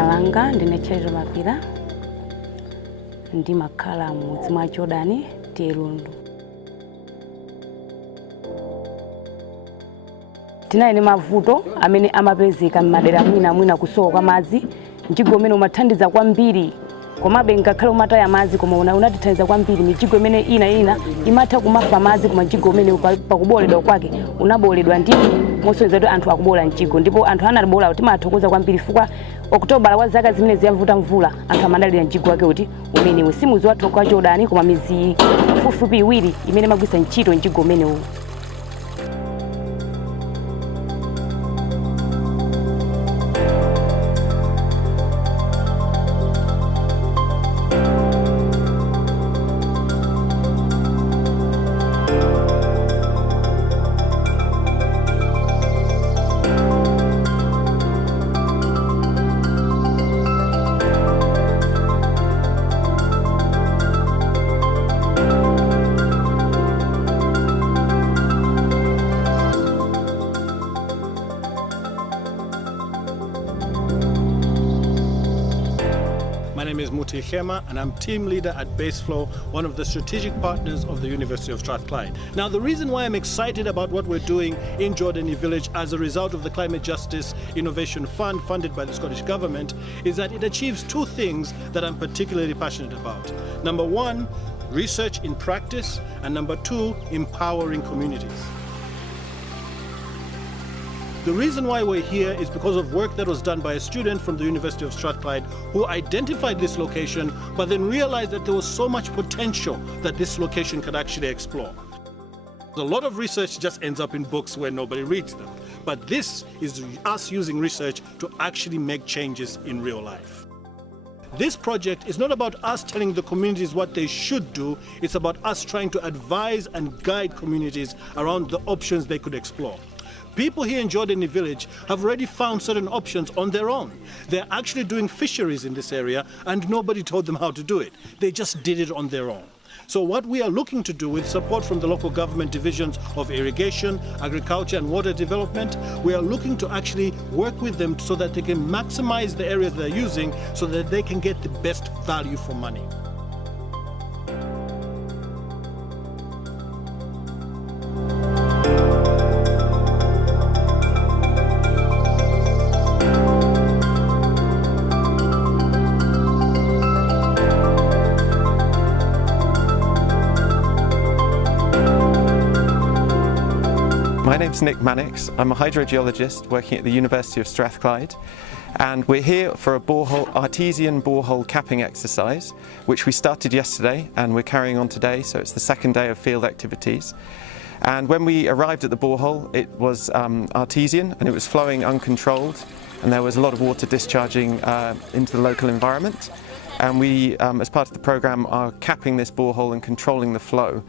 Dzina langa ndine Charity Mapira ndimakhala mudzi mwa Jordani Lundu. Tinaine mavuto amene amapezeka m'madera mwina kusowa kwa madzi mjigo umene umathandiza kwambiri komabe ngakhale umataya madzi koma unatithandiza kwambiri mijigo imene ina imatha kumafa madzi koma mjigo umene pakuboledwa kwake unaboledwa ndi mosonyeza kuti anthu akubola mjigo ndipo anthu analibola kuti timathokoza kwambiri chifukwa Okutobala wa zaka zimene ziyavuta mvula anthu amadalira mjigo wake kuti umenewu si mudzi wathu kwa Jordani koma mizi fupifupi iwiri imene magwisa ntchito mjigo umenewu. My name is Muti Khema and I'm team leader at Baseflow, one of the strategic partners of the University of Strathclyde. Now the reason why I'm excited about what we're doing in Jordani Village as a result of the Climate Justice Innovation Fund funded by the Scottish Government is that it achieves two things that I'm particularly passionate about. Number one, research in practice, and number two, empowering communities. The reason why we're here is because of work that was done by a student from the University of Strathclyde who identified this location but then realized that there was so much potential that this location could actually explore. A lot of research just ends up in books where nobody reads them, but this is us using research to actually make changes in real life. This project is not about us telling the communities what they should do, it's about us trying to advise and guide communities around the options they could explore. People here in Jordani Village have already found certain options on their own. They're actually doing fisheries in this area and nobody told them how to do it. They just did it on their own. So what we are looking to do with support from the local government divisions of irrigation, agriculture and water development, we are looking to actually work with them so that they can maximize the areas they're using so that they can get the best value for money. My name's Nick Mannix. I'm a hydrogeologist working at the University of Strathclyde, and we're here for a Artesian borehole capping exercise which we started yesterday and we're carrying on today, so it's the second day of field activities. And when we arrived at the borehole, it was Artesian and it was flowing uncontrolled and there was a lot of water discharging into the local environment, and we as part of the programme are capping this borehole and controlling the flow.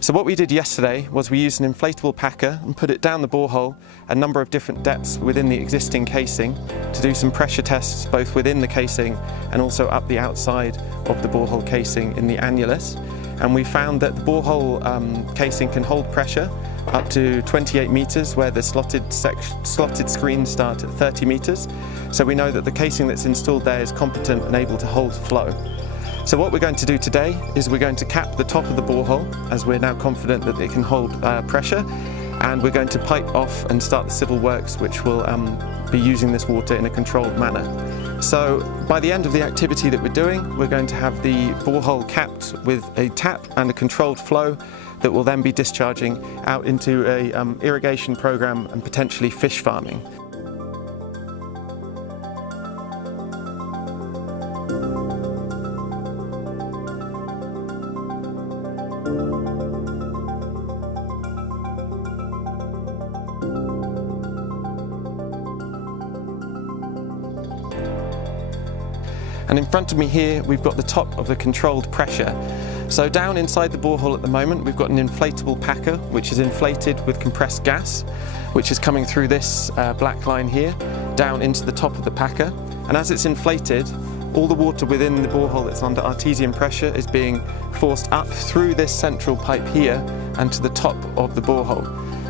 So what we did yesterday was we used an inflatable packer and put it down the borehole a number of different depths within the existing casing to do some pressure tests both within the casing and also up the outside of the borehole casing in the annulus. And we found that the borehole casing can hold pressure up to 28 metres where the slotted screens start at 30 metres. So we know that the casing that's installed there is competent and able to hold flow. So what we're going to do today is we're going to cap the top of the borehole as we're now confident that it can hold pressure, and we're going to pipe off and start the civil works which will be using this water in a controlled manner. So by the end of the activity that we're doing, we're going to have the borehole capped with a tap and a controlled flow that will then be discharging out into a irrigation programme and potentially fish farming. And in front of me here, we've got the top of the controlled pressure. So down inside the borehole at the moment, we've got an inflatable packer, which is inflated with compressed gas, which is coming through this black line here, down into the top of the packer. And as it's inflated, all the water within the borehole that's under Artesian pressure is being forced up through this central pipe here and to the top of the borehole.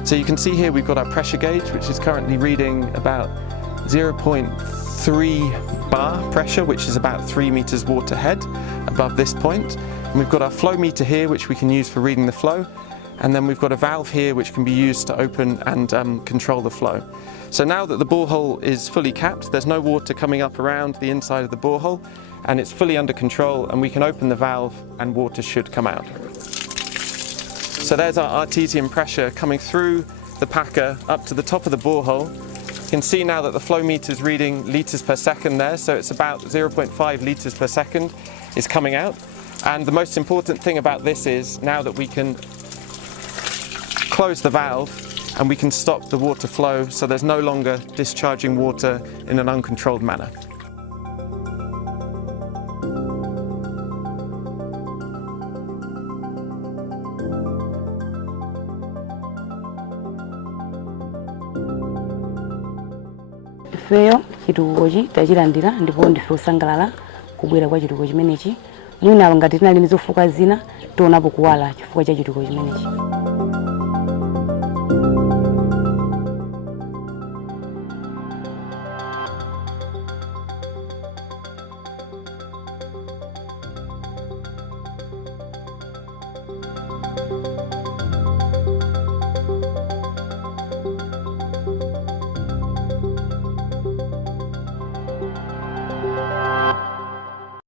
So you can see here we've got our pressure gauge, which is currently reading about 0.3 3 bar pressure, which is about 3 meters water head above this point. And we've got our flow meter here, which we can use for reading the flow. And then we've got a valve here which can be used to open and control the flow. So now that the borehole is fully capped, there's no water coming up around the inside of the borehole, and it's fully under control, and we can open the valve and water should come out. So there's our Artesian pressure coming through the packer up to the top of the borehole. You can see now that the flow meter is reading litres per second there, so it's about 0.5 litres per second is coming out. And the most important thing about this is now that we can close the valve and we can stop the water flow, so there's no longer discharging water in an uncontrolled manner. Ifeyo chitukukochi tachilandira ndipo ndife osangalala kubwera kwa chitukuko chimenechi. Mwina ngati tinali ndi zofooka zina tionapo kuwala chifukwa cha chitukuko chimenechi.